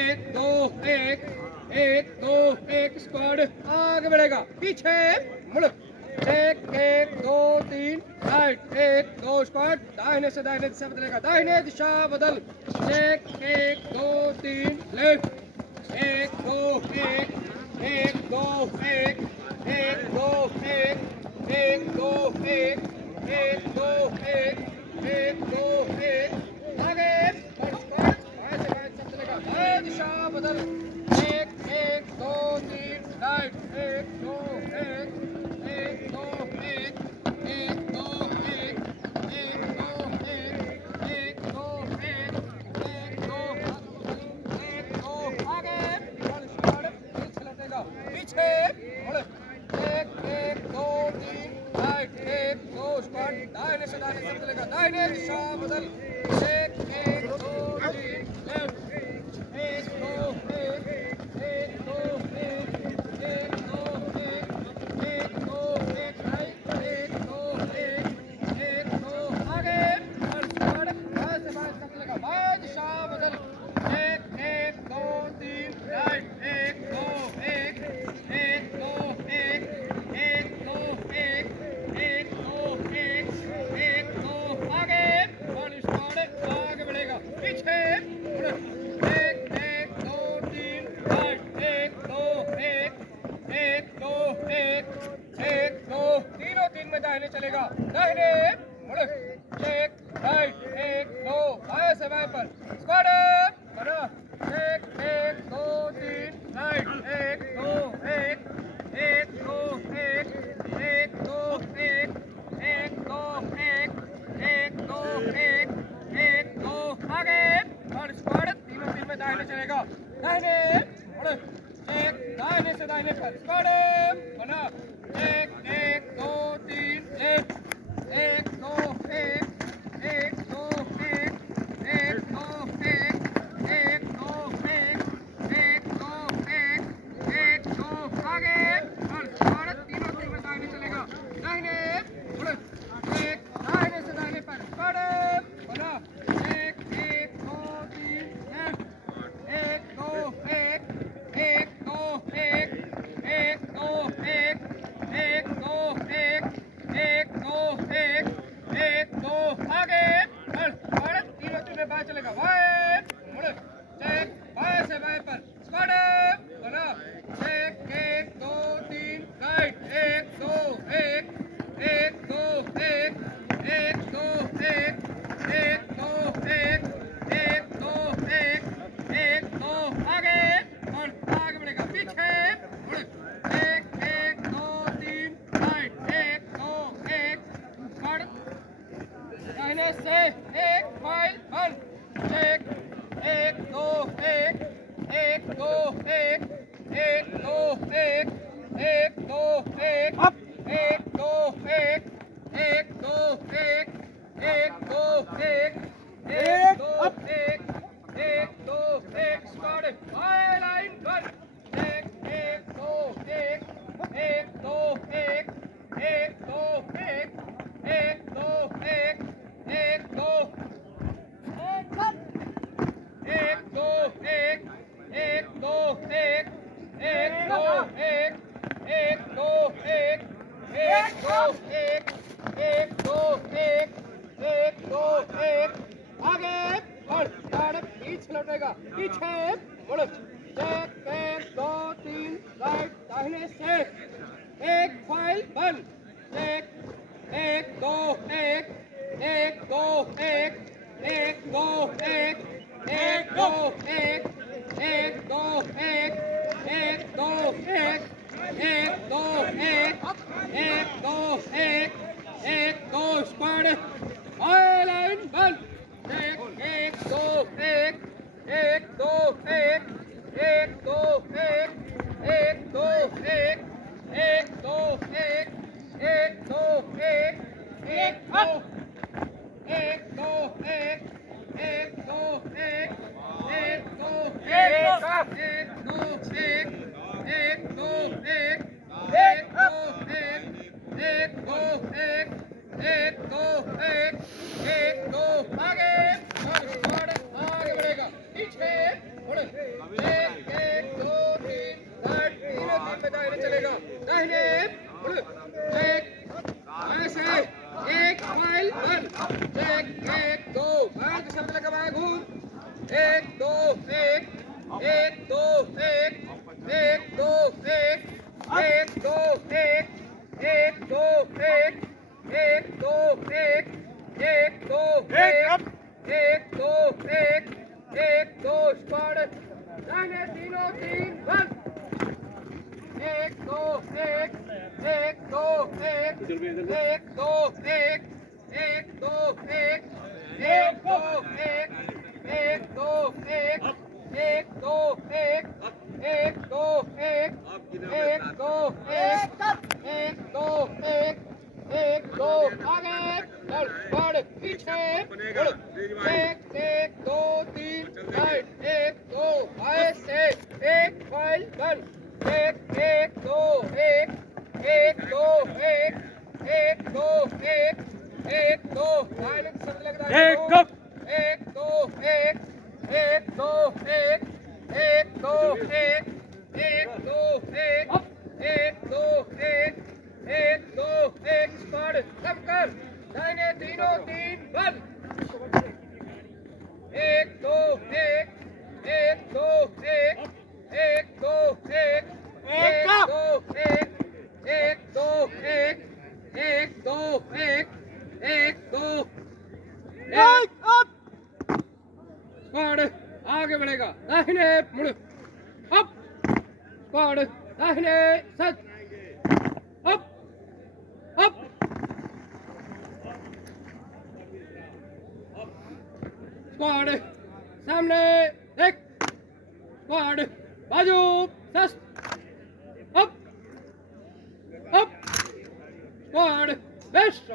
एक दो एक, एक दो एक, स्क्वाड आगे बढ़ेगा, पीछे मुड़, एक एक दो तीन, राइट, एक दो, स्क्वाड दाहिने से दाहिने दिशा बदलेगा, दाहिने दिशा बदल, एक एक दो तीन, लेफ्ट, एक दो एक, एक दो एक, एक दो एक, एक दो एक, एक दो एक, एक दो एक, आगे बाएं से बाएं सब चलेगा, बाएं दिशा बदल, एक एक दो तीन, राइट, एक दो एक, एक दो एक, एक दो एक, एक दो एक, एक दो एक, एक दो, एक दो, आगे पीछे लौटेगा, पीछे मुड़, एक एक दो तीन, राइट, एक दो, स्क्वाड दाहिने से दाहिने सब चलेगा, दाहिने दिशा बदल, एक एक दो तीन, लेफ्ट, एक दो एक, एक दो एक, एक दो एक, एक दो एक, राइट, एक दो एक, एक दो, आगे स्क्वाड बाएं से बाएं सब चलेगा, बाएं दिशा बदल, एक एक दो तीन, राइट, एक दो एक, एक दो एक, एक दो एक, एक दो एक, एक दो, आगे स्क्वाड आगे बढ़ेगा, पीछे मुड़, एक एक दो तीन, राइट, एक दो एक, एक दो एक, एक दो, तीनों तीन में दाहिने चलेगा, दाहिने मुड़, एक राइट, एक दो, बाएं से बाएं पर, स्क्वाड बना, एक एक दो तीन, राइट, एक दो एक, एक दो एक, एक दो एक, एक दो एक, एक दो एक, एक दो, आगे और स्क्वाड तीनों तीन में दाहिने चलेगा, दाहिने मुड़, एक दाहिने से दाहिने पर, स्क्वाड बना, एक एक दो तीन, लेफ्ट, एक दो एक, एक दो एक, एक दो एक, एक दो एक, एक दो एक, एक दो, आगे और स्क्वाड तीनों तीन में दाहिने चलेगा, दाहिने मुड़, एक दाहिने से दाहिने पर, स्क्वाड बना, एक एक दो तीन, लेफ्ट, एक दो एक, एक दो एक, एक दो एक, एक दो एक, एक दो एक, एक दो, आगे और तीनों तीन में बाएं चलेगा, बाएं मुड़, एक बाएं से बाएं पर, स्क्वाड बना, एक एक दो तीन, राइट, एक दो एक, एक दो एक, एक दो एक, एक दो एक, एक दो एक, एक दो, आगे और आगे बढ़ेगा, पीछे मुड़, एक एक दो तीन, राइट, एक दो एक, स्क्वाड दाहिने से एक फाइल बंद, एक एक दो एक, एक दो एक, एक दो एक, एक दो एक, एक दो एक, एक दो एक, एक दो एक, एक दो एक, एक दो एक, स्क्वाड बाएं लाइन बंद, एक एक दो एक, एक दो एक, एक दो एक, एक दो एक, एक दो, एक दो एक, एक दो एक, एक दो एक, एक दो एक, एक दो एक, एक दो एक, एक दो एक, आगे और पीछे लौटेगा, पीछे मुड़, एक एक दो तीन, राइट, दाहिने से एक फाइल बंद, एक एक दो एक, एक दो एक, एक दो एक, एक दो एक, एक दो एक, एक दो एक, एक दो एक, एक दो एक, एक दो, स्क्वाड बाएं लाइन बंद, एक एक दो एक, एक दो एक, एक दो एक, एक दो एक, एक दो एक, एक दो एक, एक दो, एक दो एक, एक दो एक, एक दो एक, एक दो एक, एक दो एक, एक दो एक, एक दो एक, एक दो एक, एक दो, आगे और आगे बढ़ेगा, पीछे मुड़, चल चेक 1 2 बाहर की शब्द लगा बाहर घूम 1 2 1 1 2 1 1 2 1 1 2 1 1 2 1 1 2 1 1 2 1 1 2 1 1 2 स्क्वाड दाहिने तीनों 3 बंद 1 2 1 1 2 1 1 2 1 1 2 1 1 2 1 1 2 1 1 2 1 1 2 1 1 2 1 1 2 1 1 2 आगे बढ़ पीछे मुड़ 1 1 2 3 राइट 1 2 ऐसे 1 फाइल बंद 1 1 2 1 1 2 1 1 2 1 1 2 वायलेंस शब्द लग रहा है 1 2 1 1 2 1 1 2 1 1 2 1 1 2 1 1 2 1 स्क्वाड सब कर दाहिने तीनों 3 बंद 1 2 1 1 2 1 1 2 1 1 2 1 1 2 1 1 2 1 1 2 1 स्क्वाड आगे बढ़ेगा दाहिने मुड़ अप स्क्वाड दाहिने सच अप अप स्क्वाड सामने एक स्क्वाड बाजू सस अप अप स्क्वाड बेस्ट